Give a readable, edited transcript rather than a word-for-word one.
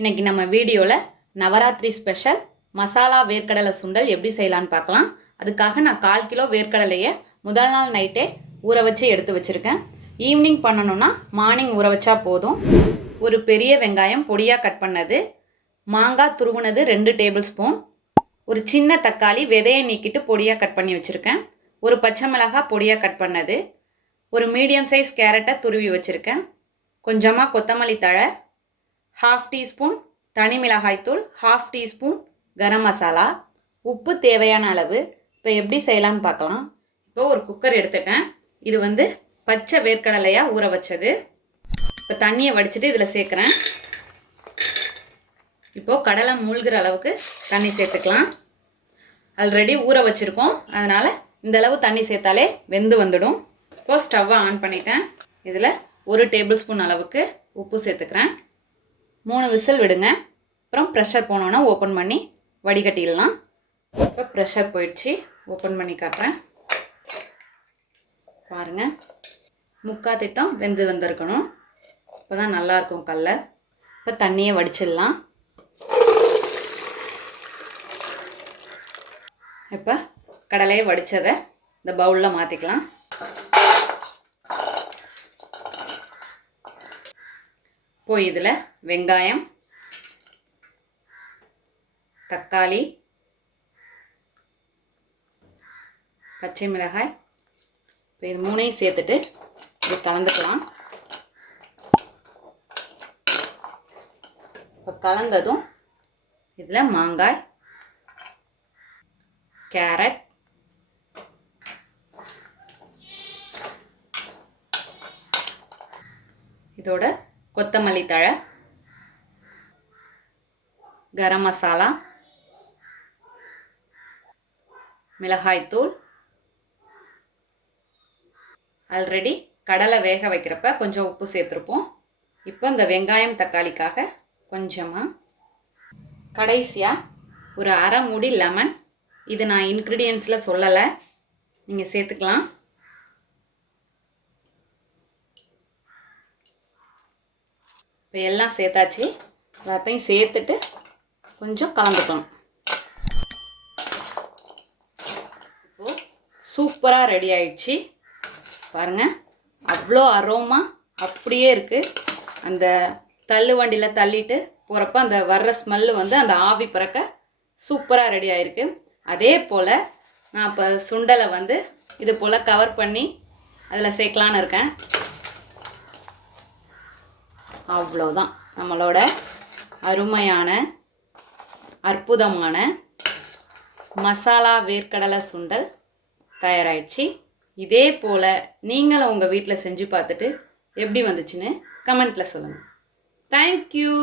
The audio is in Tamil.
இன்னைக்கு நம்ம வீடியோவில் நவராத்திரி ஸ்பெஷல் மசாலா வேர்க்கடலை சுண்டல் எப்படி செய்யலான்னு பார்க்கலாம். அதுக்காக நான் 1/4 கிலோ வேர்க்கடலையை முதல் நாள் நைட்டே ஊற வச்சு எடுத்து வச்சுருக்கேன். ஈவினிங் பண்ணணுன்னா மார்னிங் ஊற வச்சா போதும். ஒரு பெரிய வெங்காயம் பொடியாக கட் பண்ணது, மாங்காய் துருவுனது 2 டேபிள் ஸ்பூன், ஒரு சின்ன தக்காளி விதையை நீக்கிட்டு பொடியாக கட் பண்ணி வச்சுருக்கேன், ஒரு பச்சை மிளகாய் பொடியாக கட் பண்ணது, ஒரு மீடியம் சைஸ் கேரட்டை துருவி வச்சுருக்கேன், கொஞ்சமாக கொத்தமல்லி தழை, 1/2 டீஸ்பூன் தனி மிளகாய்த்தூள், 1/2 டீஸ்பூன் கரம் மசாலா, உப்பு தேவையான அளவு. இப்போ எப்படி செய்யலான்னு பார்க்கலாம். இப்போ ஒரு குக்கர் எடுத்துட்டேன். இது பச்சை வேர்க்கடலையாக ஊற வச்சது. இப்போ தண்ணியை வடிச்சிட்டு இதில் சேர்க்குறேன். இப்போது கடலை மூழ்கிற அளவுக்கு தண்ணி சேர்த்துக்கலாம். ஆல்ரெடி ஊற வச்சுருக்கோம், அதனால் இந்தளவு தண்ணி சேர்த்தாலே வெந்து வந்துடும். இப்போது ஸ்டவ்வை ஆன் பண்ணிட்டேன். இதில் 1 டேபிள் ஸ்பூன் அளவுக்கு உப்பு சேர்த்துக்கிறேன். 3 விசில் விடுங்க. அப்புறம் ப்ரெஷர் போனோன்னா ஓப்பன் பண்ணி வடிகட்டிடலாம். இப்போ ப்ரெஷர் போயிடுச்சு, ஓப்பன் பண்ணி காட்டுறேன். பாருங்கள், முக்கால் திட்டம் வெந்து வந்திருக்கணும். இப்போ தான் நல்லாயிருக்கும் கலர். இப்போ தண்ணியை வடிச்சிடலாம். இப்போ கடலையை வடித்ததை இந்த பவுலில் மாற்றிக்கலாம். இப்போ இதில் வெங்காயம், தக்காளி, பச்சை மிளகாய், இப்போ இது 3ஐயும் சேர்த்துட்டு இது கலந்துக்கலாம். இப்போ கலந்ததும் இதில் மாங்காய், கேரட், இதோட கொத்தமல்லி தழை, கரம் மசாலா, மிளகாய்த்தூள், ஆல்ரெடி கடலை வேக வைக்கிறப்ப கொஞ்சம் உப்பு சேர்த்துருப்போம். இப்போ இந்த வெங்காயம் தக்காளிக்காக கொஞ்சமாக, கடைசியாக ஒரு அரை மூடி லெமன். இது நான் இன்க்ரீடியன்ஸில் சொல்லலை, நீங்கள் சேர்த்துக்கலாம். இப்போ எல்லாம் சேர்த்தாச்சு. எல்லாத்தையும் சேர்த்துட்டு கொஞ்சம் கலந்துக்கணும். இப்போது சூப்பராக ரெடி ஆயிடுச்சு. பாருங்கள், அவ்வளோ அரோமா அப்படியே இருக்குது. அந்த தள்ளு வண்டியில் தள்ளிட்டு போகிறப்ப அந்த வர்ற ஸ்மெல்லு அந்த ஆவி பறக்க சூப்பராக ரெடி ஆகிருக்கு. அதே போல் நான் இப்போ சுண்டலை இது போல் கவர் பண்ணி அதில் சேர்க்கலான்னு இருக்கேன். அவ்வளோதான், நம்மளோட அருமையான அற்புதமான மசாலா வேர்க்கடலை சுண்டல் தயாராகிடுச்சு. இதே போல் நீங்களும் உங்கள் வீட்டில் செஞ்சு பார்த்துட்டு எப்படி வந்துச்சுன்னு கமெண்ட்டில் சொல்லுங்கள். தேங்க்யூ.